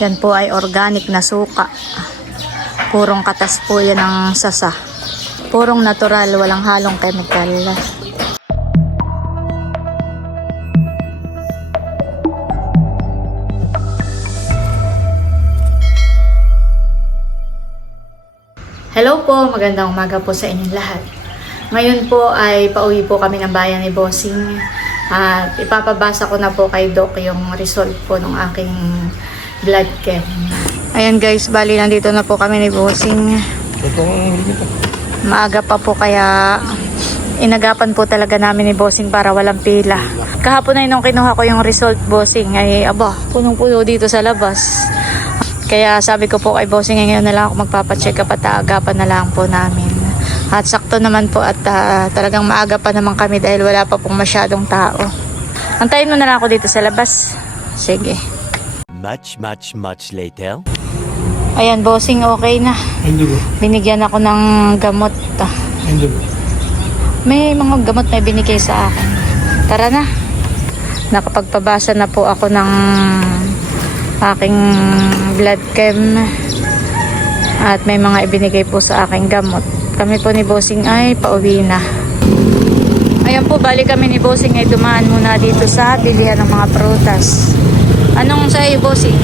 Yan po ay organic na suka. Purong katas po yan ng sasa. Purong natural, walang halong chemical. Hello po, magandang umaga po sa inyong lahat. Ngayon po ay pauwi po kami ng bayan ni Bossing. At ipapabasa ko na po kay Doc yung result po ng aking blood chem. Ayan guys, bali nandito na po kami ni Bossing. Maaga pa po kaya inagapan po talaga namin ni Bossing para walang pila. Kahapon ay nung kinuha ko yung result, Bossing, ay punong-puno dito sa labas. Kaya sabi ko po kay Bossing, ngayon na lang ako magpapacheck up at aagapan na lang po namin. At sakto naman po at talagang maaga pa naman kami dahil wala pa pong masyadong tao. Antayin mo na lang ako dito sa labas. Sige. Much later. Ayan, Bossing, okay na. Binigyan ako ng gamot. May mga gamot na binigay sa akin. Tara na. Nakapagpabasa na po ako ng aking blood chem. At may mga ibinigay po sa aking gamot. Kami po ni Bossing ay pauwi na. Ayan po, bali kami ni Bossing ay dumaan muna dito sa bilihan ng mga prutas. Anong sa iyo, Bossing?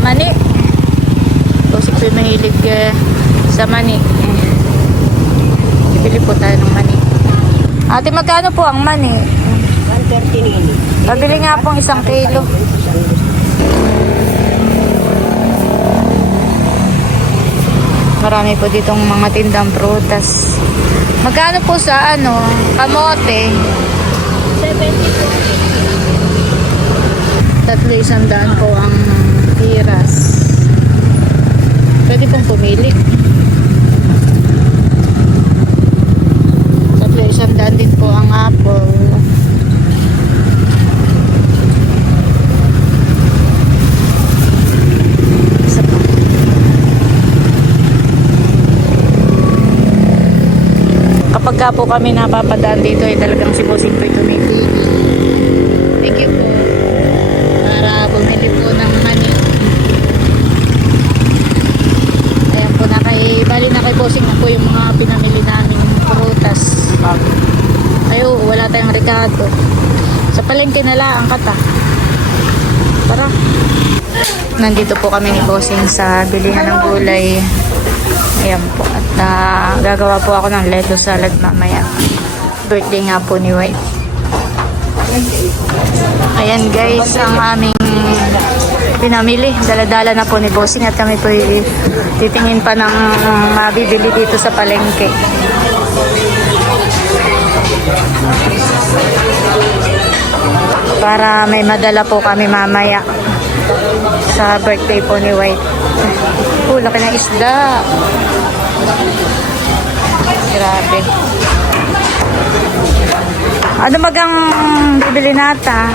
Mani. Bossing po mahilig sa mani. Bibili po tayo ng mani. Ate, magkano po ang mani? 130. Pabili nga pong 1 kilo. Marami po ditong mga tindang prutas. Magkano po sa kamote? 70 300 po ang piras. Pwede pong pumili. 300 din po ang apple. Kapag ka po kami napapadaan dito ay talagang si Bossing po tumipili. Thank you po. Para bumili po ng mani. Ayan po na bali na kay Bossing na po yung mga pinamili namin prutas. Ayo, wala tayong Ricardo. Sa palengke na lang kata. Tara. Nandito po kami ni Bossing sa bilihan ng gulay. Ayan po. At gagawa po ako ng lettuce salad mamaya. Birthday nga po ni White. Ayan guys, ang aming pinamili. Dala-dala na po ni Bossing at kami po titingin pa ng mabibili dito sa palengke. Para may madala po kami mamaya sa birthday po ni White. Laki ng isda. Grabe. Ano magang bibili nata?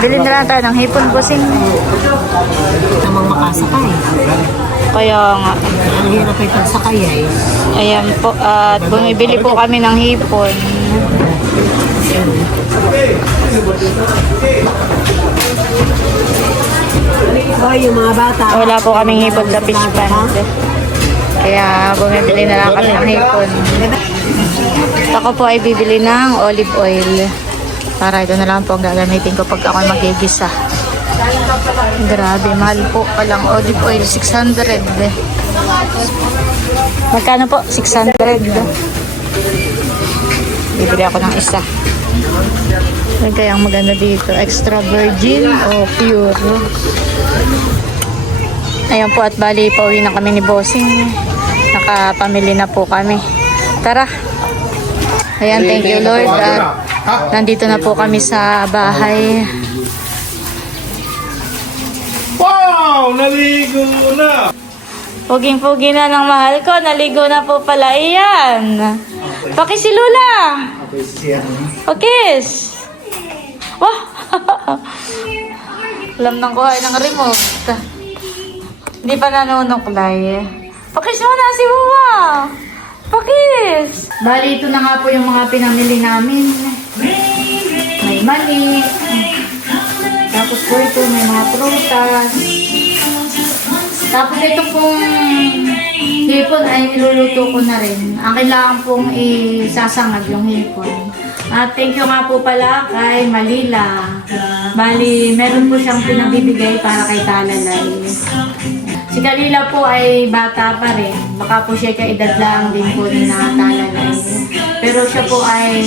Bili na lang tayo ng hipon, Bossing. Namang makasakay. Kaya nga. Ang hirap ay pagsakay ay. Ayan po. At bumibili po kami ng hipon. Hoy, yung mga bata. Wala po kaming hipon sa fish pond. Kaya bumibili na lang kami ng hipon. Ako po ay bibili ng olive oil. Para ito na lang po ang gagamitin ko pag ako magigisa. Grabe, mahal po palang olive oil. 600. Magkano po? 600. Bibili ako ng isa. Kaya ang maganda dito, extra virgin o pure. Ayan po, at bali pauwi na kami ni Bossing. Nakapamili na po kami. Tara. Ayan, thank you Lord. At nandito na po kami sa bahay. Wow! Naligo na! Puging-pugi na ng mahal ko. Naligo na po pala. Iyan. Pakisilula. Pakis. Wah! Alam nang kuhain ng remote. Hindi pa nanunuklay. Pakis mo na si Mama. Pakis. Bali, ito na nga po yung mga pinamili namin. May mani. prutas. Tapos ito pong hipon ay niluluto ko na rin. Akin lang pong isasangag yung hipon. At thank you nga po pala kay Malila. Bali, meron po siyang pinabibigay para kay Talalay. Si Kalila po ay bata pa rin. Baka po siya kaedad lang din po ni na Talalay. Pero siya po ay,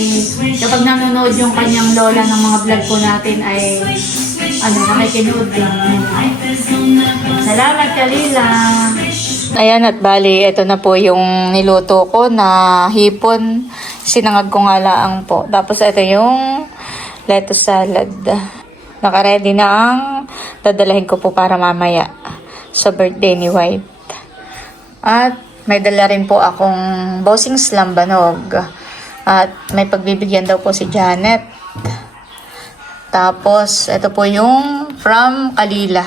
kapag nanonood yung kanyang lola ng mga vlog po natin ay, nakikinood din. Salamat, Kalila! Ayan at bali, ito na po yung niluto ko na hipon. Sinangag ko nga laang po. Tapos ito yung lettuce salad. Nakaready na ang dadalahin ko po para mamaya sa birthday ni White. At may dala rin po akong Bossing's Lambanog. At may pagbibigyan daw po si Janet. Tapos, ito po yung from Kalila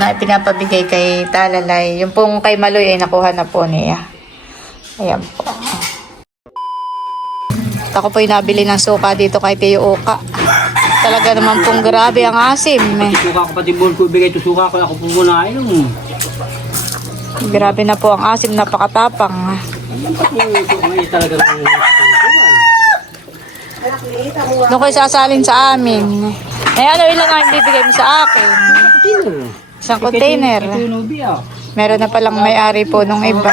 na pinapabigay kay Talalay. Yung pong kay Maloy ay nakuha na po niya. Ayan po. At ako po yung nabili ng suka dito kay Tio Oka. Talaga naman pong grabe ang asim. Suka ko pati bol ko ibigay ito suka ko ako po muna ayun. Grabe na po ang asim, napakatapang. Talaga Doon ko sasalin sa amin. Eh ano ilan ang bibigay mo sa akin? Isang container. Meron na palang may-ari po nung iba.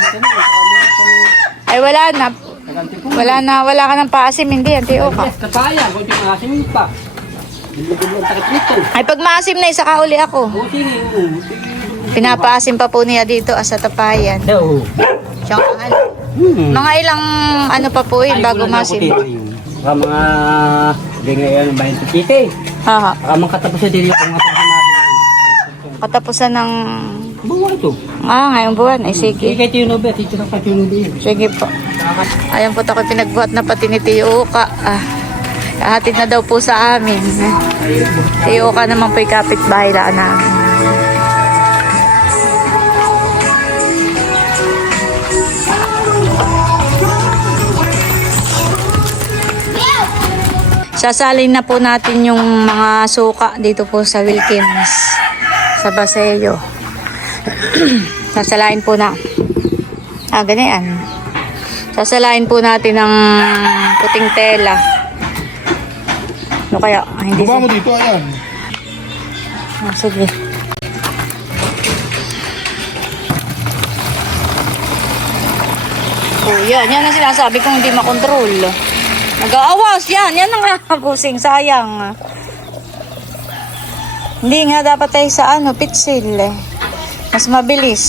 Ay wala na. Wala ka ng paasim, hindi yan, Tio Oka. Kataya, kung di maasim pa. Ay pag maasim na, isa ka uli ako. Pinapaasim pa po niya dito sa tapayan. Siyang mahal. Mga ilang pa po yun bago maasim. Mga ngayon 20 tite. Haha. Mga katapusan din yung mga Katapusan ng... buwan ito. ngayong buwan. Ay sige. Kaya Tio Nobe, Tito ng Tio Nobe. Sige po. Ayan po ako pinagbuhat na pati ni Tio Oka. Hatid na daw po sa amin. Tio Oka naman po yung kapitbahay lang namin. Sasalin na po natin yung mga suka dito po sa Wilkins. Sa Baseyo. Sasalain po na. Ganyan. Sasalain po natin ng puting tela. Ano kaya? Hindi Baba mo dito, ayan. sige. Yan ang sinasabi kong hindi makontrol. Nag-aawas, yan ang nga, busing, sayang. Hindi nga dapat tayo sa pitsil eh. Mas mabilis.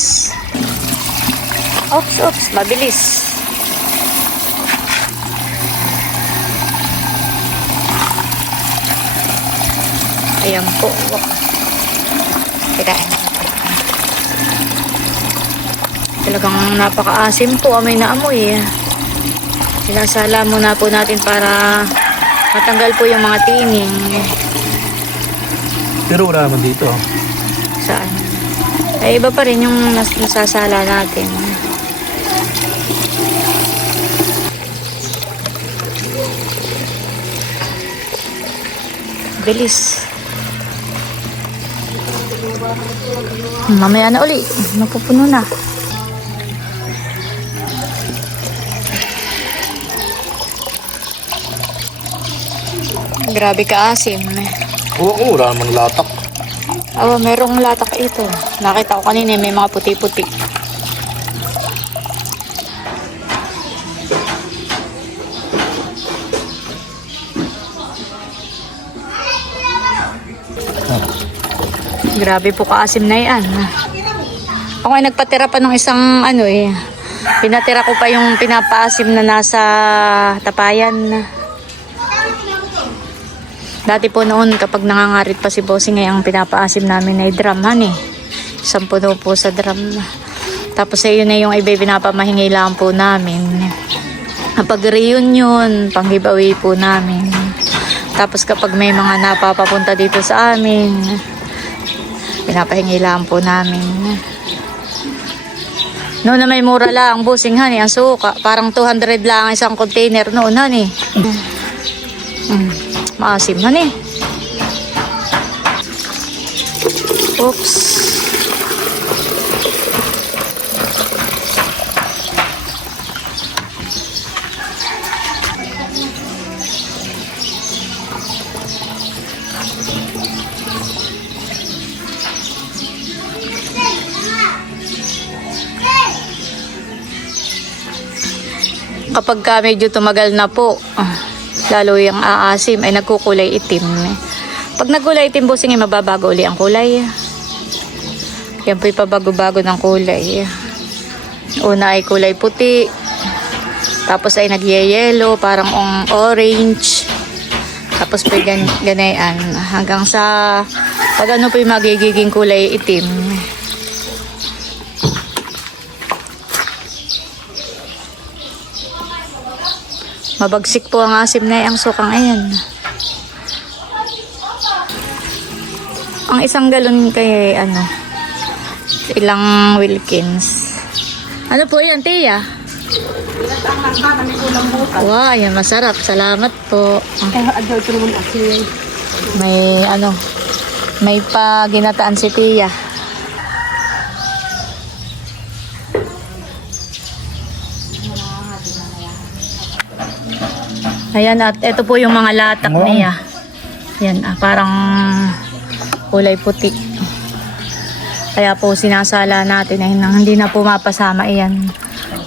Oops, mabilis. Ayan po. Tira. Talagang napaka-asim po. Amoy na amoy. Sinasala muna po natin para matanggal po yung mga tining. Pero wala naman dito. Saan? Ay, iba pa rin yung nasasala natin. Bilis. Mamaya na uli. Mapupuno na. Grabe ka asim. Oo, wala naman latak. Merong latak ito. Nakita ko kanina may mga puti-puti. Grabe po kaasim na yan. Ako ay nagpatira pa ng isang pinatira ko pa yung pinapaasim na nasa tapayan. Dati po noon kapag nangangarit pa si Bossing ang pinapaasim namin ay drum 10 po sa drum. Tapos yun na yung iba pinapamahingi lang po namin. Kapag reunion, pang giveaway po namin. Tapos kapag may mga napapapunta dito sa amin, pinapahingi lang po namin. Noon na may mura lang, Bossing ang suka. Parang 200 lang ang isang container noon maasim Oops. Kapag ka medyo tumagal na po, lalo yung aasim ay nagkukulay itim. Pag nagkulay itim, bossing, ay mababago uli ang kulay. Yan po ipabago-bago ng kulay. Una ay kulay puti, tapos ay nagyayelo, parang orange, tapos po ganayan, hanggang sa pag ano po yung magiging kulay itim. Mabagsik po ang asim na ang sukang ayan. Ang isang galon kay ano, ilang Wilkins. Ano po yan, Tia? Wow, yan masarap. Salamat po. May ano, may pa ginataan si Tia. Ayan, at ito po yung mga latak niya. Yan, parang kulay puti. Kaya po sinasala natin ay hindi na po mapasama iyan,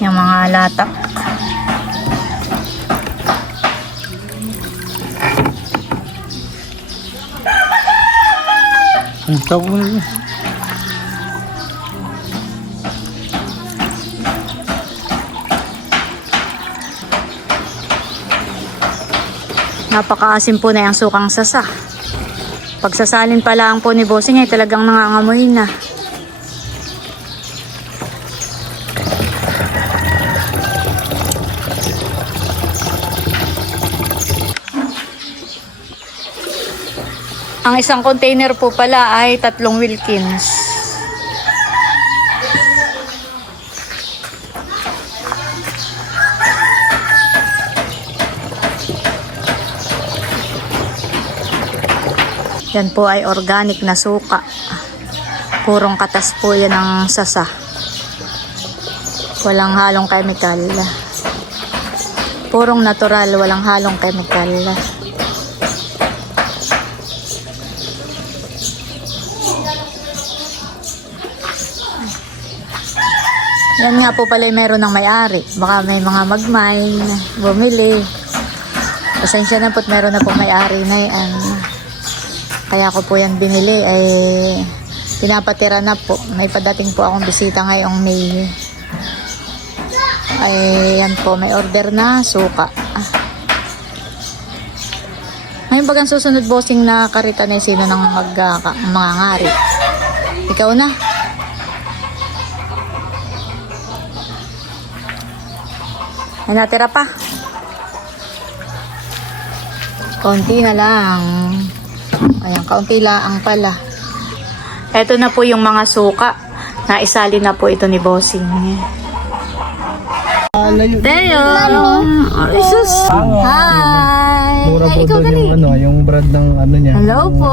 yung mga latak. Napakaasim po na yung sukang sasa. Pagsasalin pa lang po ni Bossing ay talagang nangangamoy na. Ang isang container po pala ay 3 Wilkins. Yan po ay organic na suka. Purong katas po yan ang sasa. Walang halong chemical. Purong natural, walang halong chemical. Yan nga po pala meron ng may-ari. Baka may mga magmine, bumili. Pasensya na po't meron na po may-ari na yan. Kaya ko po yan binili ay pinapatira na po. May padating po akong bisita ngayong May. Ay yan po, may order na suka. Ngayon bagang susunod bossing na karita na sino ng mga ngari. Ikaw na. May natira pa. Konti na lang. Ayan, kaunti lang pala. Ito na po yung mga suka. Naisali na po ito ni Bossing. Teo! Oh, Jesus! Hi! Mura Ay, po ikaw doon gali. yung, yung brand ng ano niya. Hello po!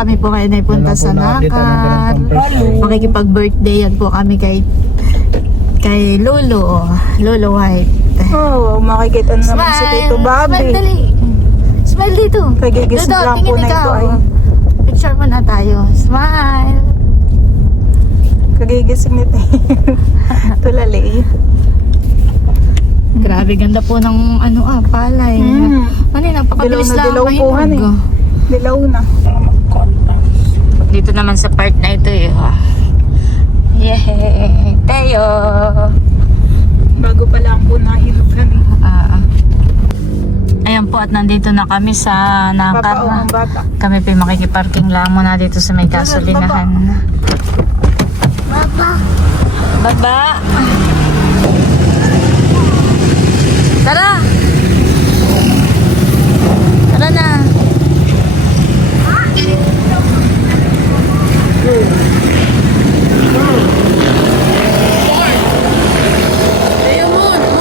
Kami po kayo naipunta sa Nakar. Makikipag-birthday yan po kami kay Lolo. Lolo White. Oh, makikita naman si Tito Bobby. Smile dali. Smile dito. Kagigising Dodo, lang po tingin na ito ikaw. ay. Picture mo na tayo. Smile. Kagigising nito. Tulali. Grabe, ganda po ng palay. Ano yun, napakabilis lang. Dilaw po han eh. Dilaw na. Dito naman sa part na ito eh. Yay! Teo! Bago pa lang po nahilog kami. Ayan po at nandito na kami sa Nakar. Papaong ang bata. Kami po makikiparking lang muna dito sa may gasolinahan. Baba! Baba! Tara! Tara na!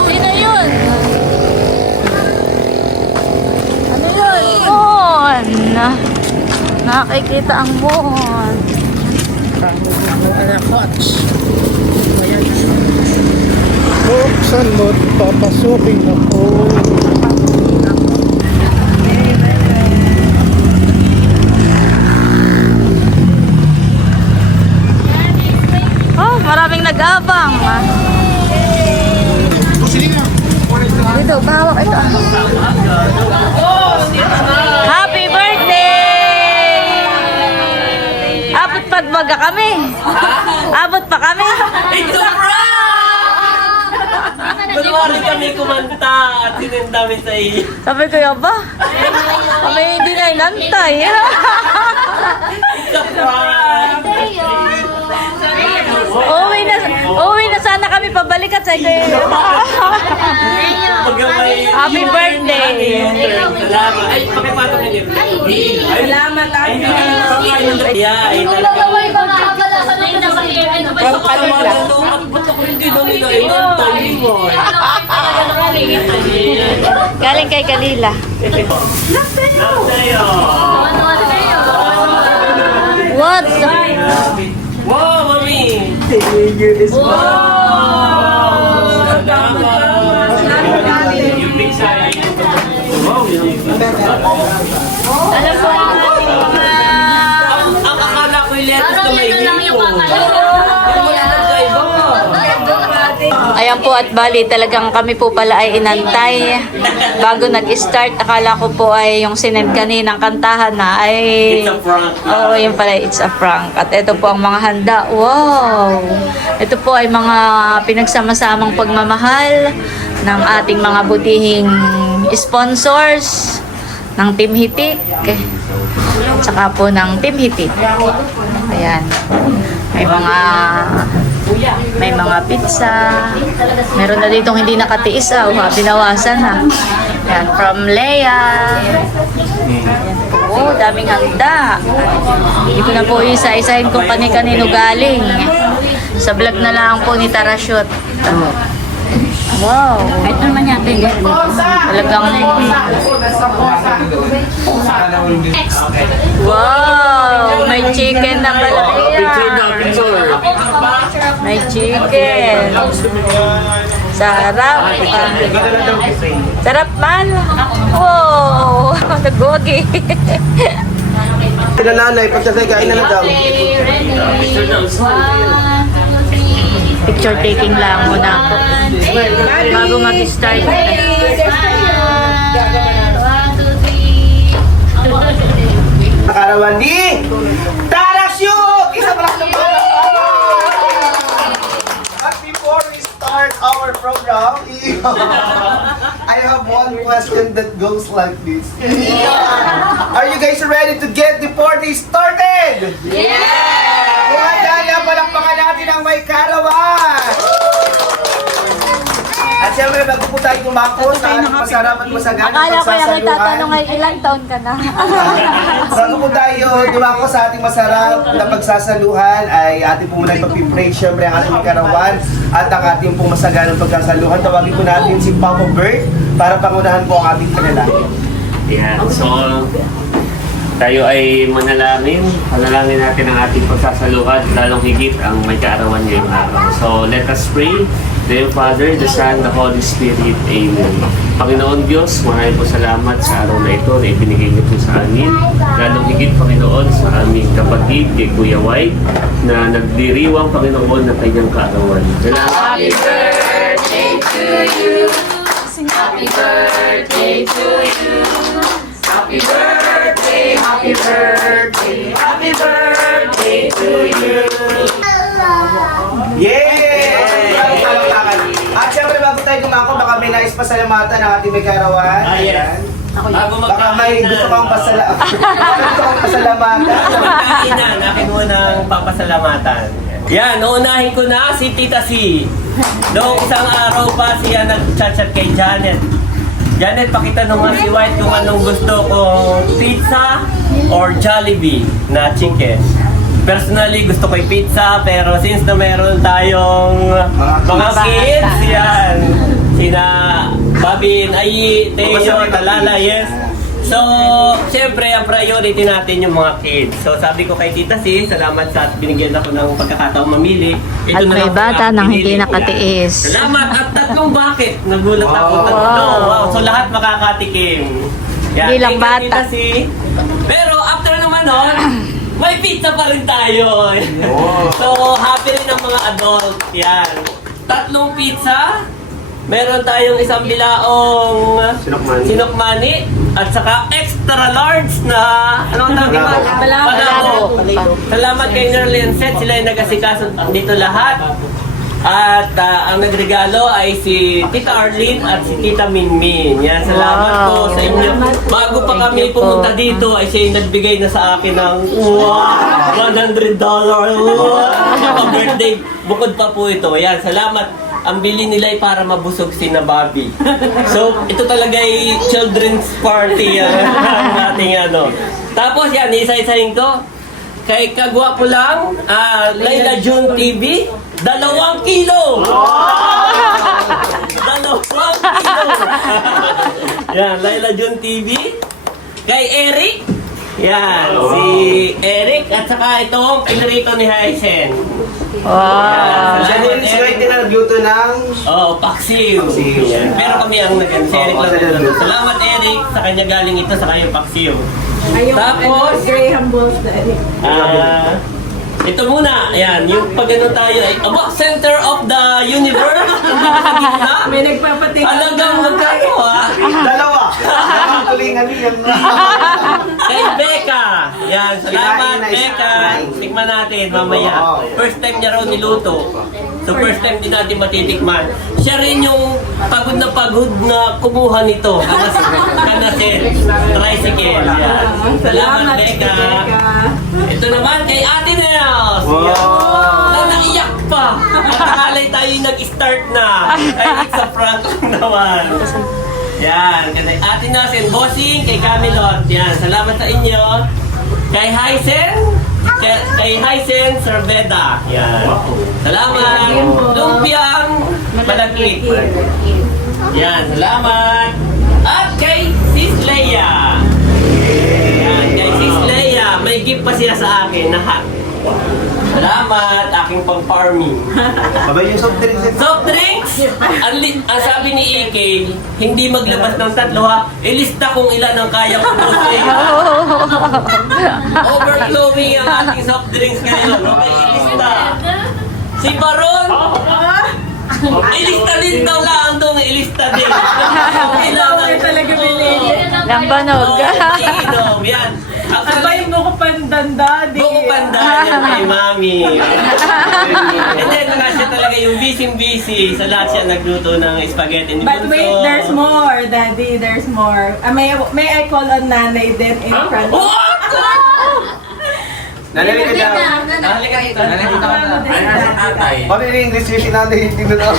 Sino yun? Ano yun? Moon! Nakikita ang moon. Buksan mo, papasukin ako. Oh, maraming nag-abang. Dito, bahawak ito. Happy birthday! Abot pa baga kami. Abot pa kami. Ito Kunwari kami kumanta at sinendami sa iyo. Sabi ko, yaba, kami hindi na inantay. Uwi na sana kami pabalik at sa'yo. Happy birthday! Salamat. Ay, pakipatong niyo. Salamat. Ay, Galing kay Kalila. What? Wow, mami! Yung big size. Alam ko Ang akala ko yung lettuce na may hilo. Ayan po at bali talagang kami po pala ay inantay. Bago nag-start, akala ko po ay yung sinend kaninang kantahan na ay... It's a prank. Oo, yun pala, it's a prank. At ito po ang mga handa. Wow! Ito po ay mga pinagsama-samang pagmamahal ng ating mga butihing sponsors ng Team Hitik. At saka po ng Team Hitik. Ayan. May mga pizza. Meron na ditong hindi nakatiis. Binawasan na. Ayan, from Leia. Oh, daming handa. Hindi ko na po isa-isahin kung kani-kanino galing. Sa vlog na lang po ni Tarashoot. Wow. Ito naman natin. Talagang... Wow! May chicken na pala yan. May chicken. Sarap. Sarap man. Wow! Nagwagi. Nanay, pagkasagain na daw. Picture taking lang muna po. Bago mag-start. Nakarawan ni Tarashoot! Isa pa lang ng But before we start our program, I have one question that goes like this. Are you guys ready to get the party started? Yeah! Kung handa na, palakpakan natin ang may karawan! At siyempre, bago po tayo kumako sa ating masarap at masaganang Akala ko yung pagsasaluhan. tatanong ay ilang taon ka na. Bago po tayo dumako sa ating masarap na pagsasaluhan ay ating po muna ipag-pray siyempre ang ating karawan at ang ating pong masaganang pagsasaluhan. Tawagin po natin si Papa Bert para pangunahan po ang ating panalangin. Yan, so tayo ay manalangin natin ang ating pagsasaluhan, lalong higit ang may kaarawan ngayong araw. So let us pray. The Father, the Son, the Holy Spirit. Amen. Panginoon Diyos, maraming po salamat sa araw na ito na ibinigay niyo po sa amin. Lalong higit, Panginoon, sa aming kapatid, kay Kuya White, na nagdiriwang, Panginoon, ng kanyang kaarawan. Happy birthday to you. Happy birthday to you. Happy birthday, happy birthday, happy birthday to you. Yay! At siyempre bago tayo dumako, baka may nais pasalamatan ng ating may karawan. Ayan. Baka may gusto kang pasalamatan. Akin muna ang papasalamatan. Yan, uunahin ko na si Tita C. Noong isang araw pa siya nag-chat kay Janet. Janet, pakitanong nga si White kung anong gusto kong pizza or Jollibee na chicken. Personally, gusto ko yung pizza, pero since na meron tayong mga kids, yan, sina Babin, Ayi, Teo, Talala, yes. So, siyempre, ang priority natin yung mga kids. So, sabi ko kay Tita C, salamat sa binigyan ako ng pagkakataong mamili. At na may lang bata ang nang pinili hindi ko. nakatiis. Salamat at tatlong bakit. Nagulat ako. Tatlo. Wow. So, lahat makakatikim. Hindi lang thank you, bata. Tita C. Pero, after naman nun, may pizza pa rin tayo. So, happy rin ang mga adult. Yan. 3 pizza. Meron tayong isang bilaong sinokmani at saka extra large na ano ang tawag dito? Palabok. Salamat kay Nerly and Seth, sila yung nag-asikaso dito lahat. At ang nagregalo ay si Tita Arlene at si Tita Minmin. Yan, salamat po sa inyo. Bago pa kami pumunta dito ay siya yung nagbigay na sa akin ng $100. Wow, birthday. Bukod pa po ito. Yan, salamat. Ang bili nila ay para mabusog si na Bobby. So, ito talaga ay children's party ang ating ano. Tapos yan, isa-isahin ko. Kay Kagwapo lang, Layla June TV, 2 kilo! 2 kilo! Yan, Layla June TV. Kay Eric, yan, si Eric at saka itong pinarito ni Hyacin. Wow. Siya din si White na nagluto ng... Paksiw. Yan. Pero kami ang si Eric lang nagluto. Salamat Eric, sa kanya galing ito sa kanyang paksiw. Tapos, Graham Balls na ito muna, ayan, yung pag ano tayo ay, center of the universe, may nagpapatingin. halagang magkano Dalawa! Tulingan niya. Kay Becca, yan, salamat Kinain na isa. Becca, tikman natin mamaya. First time niya raw niluto. So first time din natin matitikman. Siya rin yung pagod na kumuha nito. Kanasin, tricycle. Yan. Salamat Becca. Ito naman kay Ate Nels. Na naiyak pa. At nakalay tayo yung nag-start na. Ay, sa front naman. Yan. Kasi Ate Nels and Bossing kay Camelot. Yan. Salamat sa inyo. Kay Hyacin. Kay Hyacin Cerveda. Yan. Salamat. Lumpiang Malaglik. Yan. Salamat. At kay Sis Leia. Yan. Kay Sis Leia. May gift pa siya sa akin na hat. Salamat, aking pang-farming. Sabay yung soft drinks. Soft drinks! Ang sabi ni AK, hindi maglabas ng 3 ha. Ilista kung ilan ang kaya kong pusin. Overflowing ang ating soft drinks ngayon. Okay, ilista. Si Baron, ilista din daw lang doon, ilista din. Kailangan talaga binili. Lambanog. iinom, yan. Abay mo ko pandanda, di. Buko panda yan kay Mami. And then, siya talaga yung busy sa lahat siya nagluto ng spaghetti ni But Bunso. wait, there's more, Daddy. There's more. May I call on Nanay din in front? What? Nalili ka dyan. Halika dito. Paano yung English vision natin? Hindi na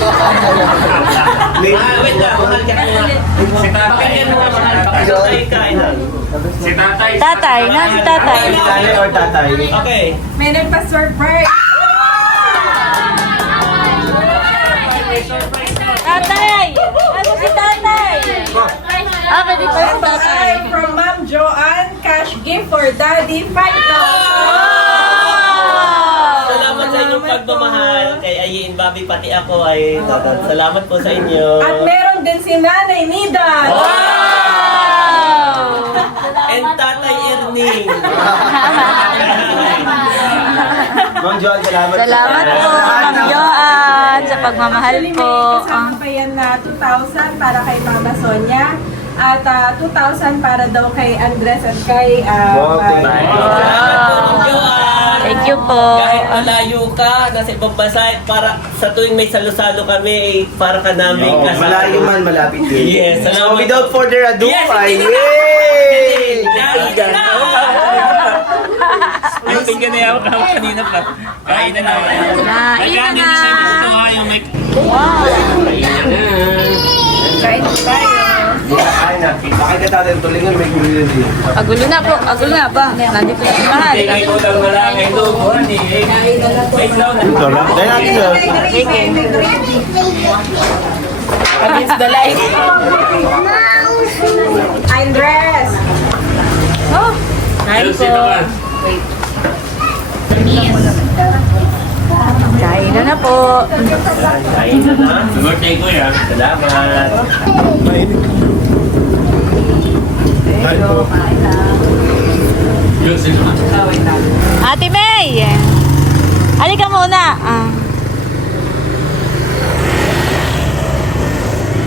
Wait lang. Mahal ka muna. Pakinggan mo nga mahal. Pakinggan kainan. Tatay, na si tatay. Nanay or tatay? Okay. May nagpa-surprise. Tatay! Ano si tatay? Pwede pa si tatay. From Ma'am Joanne, cash gift for Daddy, 5,000. Salamat sa inyong pagmamahal. Kay Ayin, Bobby, pati ako ay salamat po sa inyo. At meron din si Nanay Nida. And Tatay Erning. Ma'am Joan, salamat. Salamat po, Ma'am Joanne, sa pagmamahal Actually, po. may kasama pa yan na 2,000 para kay Mama Sonia. At 2,000 para daw kay Andres at kay Wow, thank you. Salamat po, Ma'am Joan. Thank you po. Kahit malayo ka, nasa ibang bansa, para sa tuwing may salo-salo kami, para ka namin kasama. Malayo man, malapit din. Yes, So salamat. without further ado, Yes, ay hindi na. yay! Tingnan niya ako kanina pa. Kain na naman. Kain na. Wow. Kain tayo. Ay na, bakit ka natin tulingan may gulo din. Agulo na po, agulo na ba? Nandito na si Mahal. Tingnan ko lang wala kay Lubuhan eh. Wait lang. Ito lang. Dahil natin sir. Against the light. Andres, Oh, kain Ayos, po. dito ka. Kain na po. Kain na na. Birthday ko yan. Salamat. Yun, sino? Ate May! Halika muna.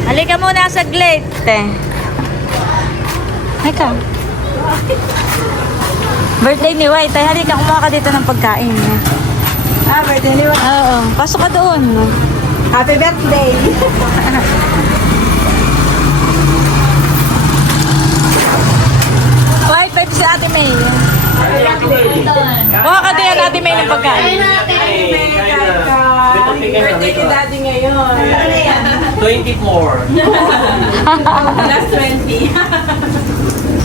Halika muna saglit. Halika. Birthday ni White. Halika, kumuha ka dito ng pagkain. Birthday ni Oo, pasok ka doon. Happy birthday! White, pwede si Ate May. Kuha ka din Ate May ng pagkain. Birthday ni Daddy ngayon. 24. Last 20.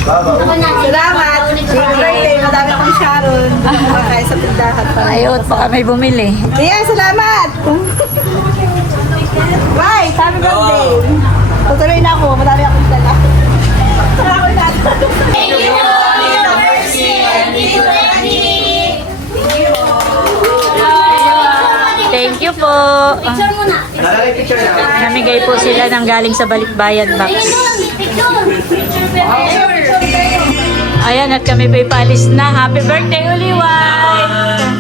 Salamat! Birthday, madami akong Sharon. Kaya sa tindahan pa. Ayot, baka may bumili. Yeah, salamat! Bye! Happy birthday! Tutuloy na ako, madami akong dala. Salamat na. Thank you po. Namigay po sila ng galing sa Balikbayan box. Ayan, at kami pa'y paalis na. Happy birthday, Uli White!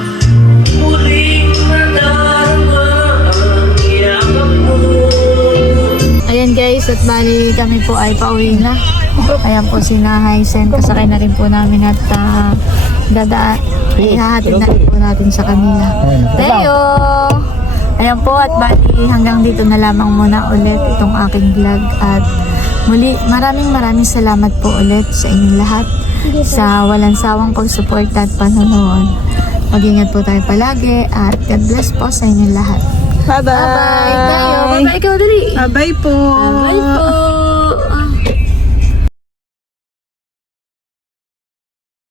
Ayan guys, at bali kami po ay pauwi na. Ayan po si Nahaisen, kasakay na rin po namin at ihahatid na rin po natin sa kanila. Teo! Ayan po, at bali hanggang dito na lamang muna ulit itong aking vlog. At muli, maraming salamat po ulit sa inyong lahat sa walang sawang pagsuporta at panonood. Mag-ingat po tayo palagi at God bless po sa inyong lahat. Bye-bye! Bye-bye! Tayo! Bye-bye ikaw dali! Bye-bye po! Bye po!